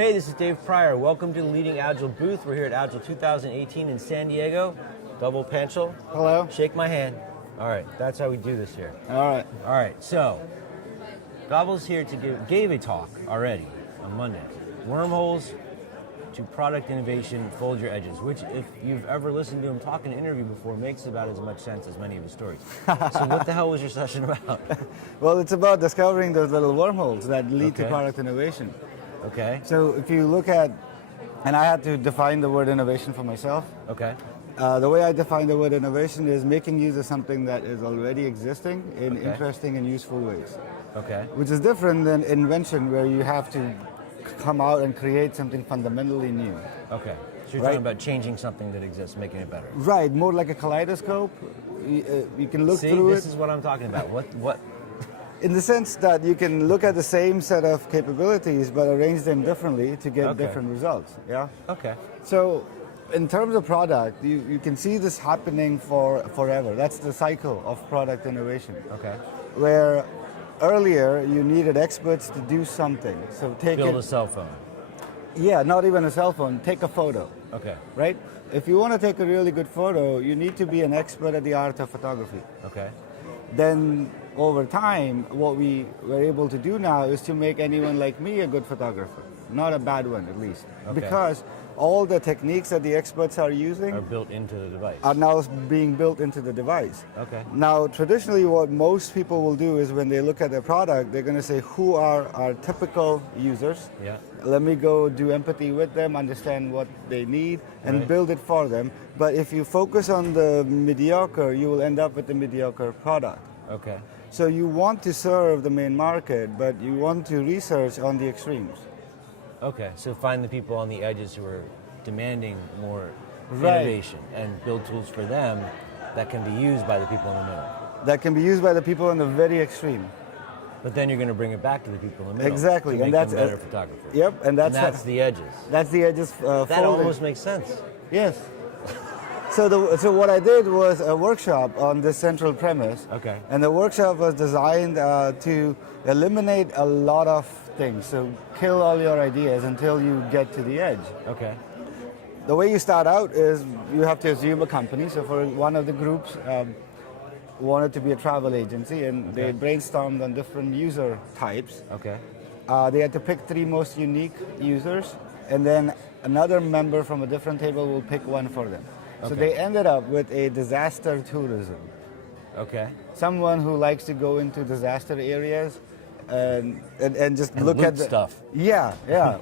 Hey, this is Dave Pryor. Welcome to the Leading Agile booth. We're here at Agile 2018 in San Diego. Dhaval Panchal. Hello. Shake my hand. All right, that's how we do this here. All right. So Dhaval's here to gave a talk already on Monday. Wormholes to product innovation, fold your edges, which if you've ever listened to him talk in an interview before, makes about as much sense as many of his stories. So what the hell was your session about? Well, it's about discovering those little wormholes that lead to product innovation. Okay. So if you look at, and I had to define the word innovation for myself. Okay. The way I define the word innovation is making use of something that is already existing in interesting and useful ways. Okay. Which is different than invention, where you have to come out and create something fundamentally new. Okay. So you're talking about changing something that exists, making it better. Right. More like a kaleidoscope. You can look through it. This is what I'm talking about. What? In the sense that you can look at the same set of capabilities but arrange them differently to get different results. Yeah. Okay. So in terms of product, you can see this happening forever. That's the cycle of product innovation. Okay. Where earlier you needed experts to do something. So build a cell phone. Yeah, not even a cell phone. Take a photo. Okay. Right? If you want to take a really good photo, you need to be an expert at the art of photography. Okay. Then over time, what we were able to do now is to make anyone like me a good photographer. Not a bad one, at least. Okay. Because all the techniques that the experts are using are built into the device. Are now being built into the device. Okay. Now, traditionally, what most people will do is when they look at their product, they're going to say, who are our typical users? Yeah. Let me go do empathy with them, understand what they need, and build it for them. But if you focus on the mediocre, you will end up with a mediocre product. Okay. So you want to serve the main market, but you want to research on the extremes. Okay, so find the people on the edges who are demanding more innovation and build tools for them that can be used by the people in the middle. That can be used by the people in the very extreme. But then you're going to bring it back to the people in the middle. Exactly, to make them better photographers. Yep, and that's the edges. That's the edges. That almost makes sense. Yes. So what I did was a workshop on this central premise. Okay. And the workshop was designed to eliminate a lot of things. So kill all your ideas until you get to the edge. Okay. The way you start out is you have to assume a company. So for one of the groups wanted to be a travel agency, and they brainstormed on different user types. Okay. They had to pick 3 most unique users, and then another member from a different table will pick one for them. So they ended up with a disaster tourism. Okay. Someone who likes to go into disaster areas and just look at the stuff. Yeah,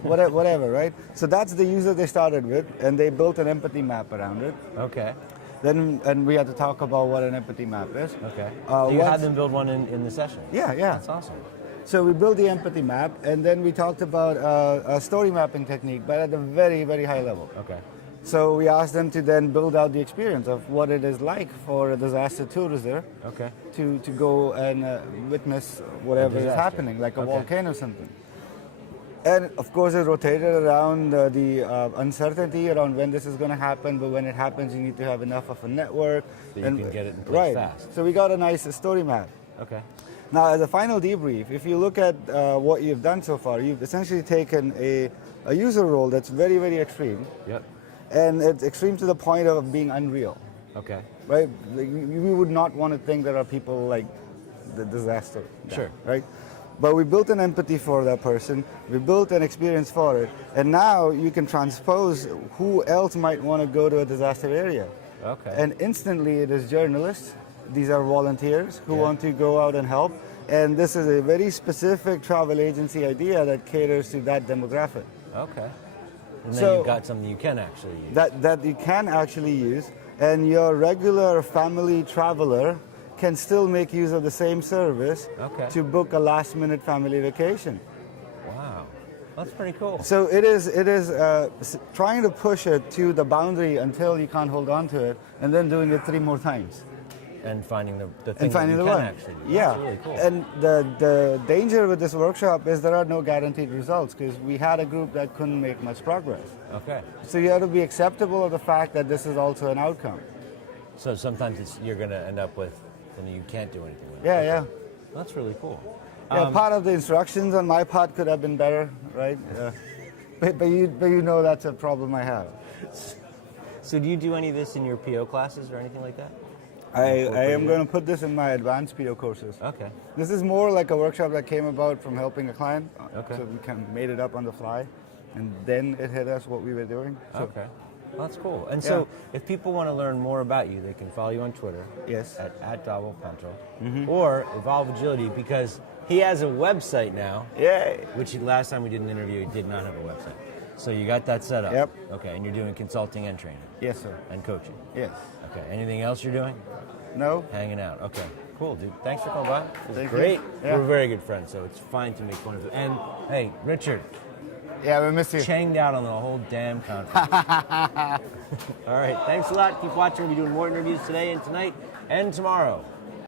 whatever, right? So that's the user they started with, and they built an empathy map around it. Okay. And we had to talk about what an empathy map is. Okay. You had them build one in the session. Yeah. That's awesome. So we built the empathy map, and then we talked about a story mapping technique, but at a very, very high level. Okay. So we asked them to then build out the experience of what it is like for a disaster tourist to go and witness whatever is happening, like a volcano or something. And of course it rotated around the uncertainty around when this is going to happen, but when it happens you need to have enough of a network. So you can get it in place fast. So we got a nice story map. Okay. Now as a final debrief, if you look at what you've done so far, you've essentially taken a user role that's very, very extreme. Yep. And it's extreme to the point of being unreal. Okay. Right? We would not want to think there are people like the disaster. Sure. Right? But we built an empathy for that person. We built an experience for it. And now you can transpose who else might want to go to a disaster area. Okay. And instantly it is journalists. These are volunteers who want to go out and help. And this is a very specific travel agency idea that caters to that demographic. Okay. And then you've got something you can actually use. That you can actually use, and your regular family traveler can still make use of the same service to book a last-minute family vacation. Wow, that's pretty cool. So it is trying to push it to the boundary until you can't hold on to it, and then doing it 3 more times. And finding the thing that you can actually do. Yeah, that's really cool. And the danger with this workshop is there are no guaranteed results, because we had a group that couldn't make much progress. Okay. So you have to be acceptable of the fact that this is also an outcome. So sometimes you're going to end up with something you can't do anything with. Yeah. That's really cool. Yeah, part of the instructions on my part could have been better, right? but you know that's a problem I have. So do you do any of this in your PO classes or anything like that? I am going to put this in my advanced PO courses. Okay. This is more like a workshop that came about from helping a client. Okay. So we kind of made it up on the fly, and then it hit us what we were doing. So Okay. Well, that's cool. And so if people want to learn more about you, they can follow you on Twitter. Yes. At Dhaval Panchal. Or Evolve Agility, because he has a website now. Yay. Which last time we did an interview, he did not have a website. So you got that set up. Yep. Okay, and you're doing consulting and training. Yes, sir. And coaching. Yes. Okay. Anything else you're doing? No. Hanging out. Okay. Cool, dude. Thanks for coming by. It was Thank great. you. Yeah. We're very good friends, so it's fine to make fun of it. And hey, Richard. Yeah, we miss you. Changed out on the whole damn conference. All right. Thanks a lot. Keep watching. We'll be doing more interviews today and tonight and tomorrow.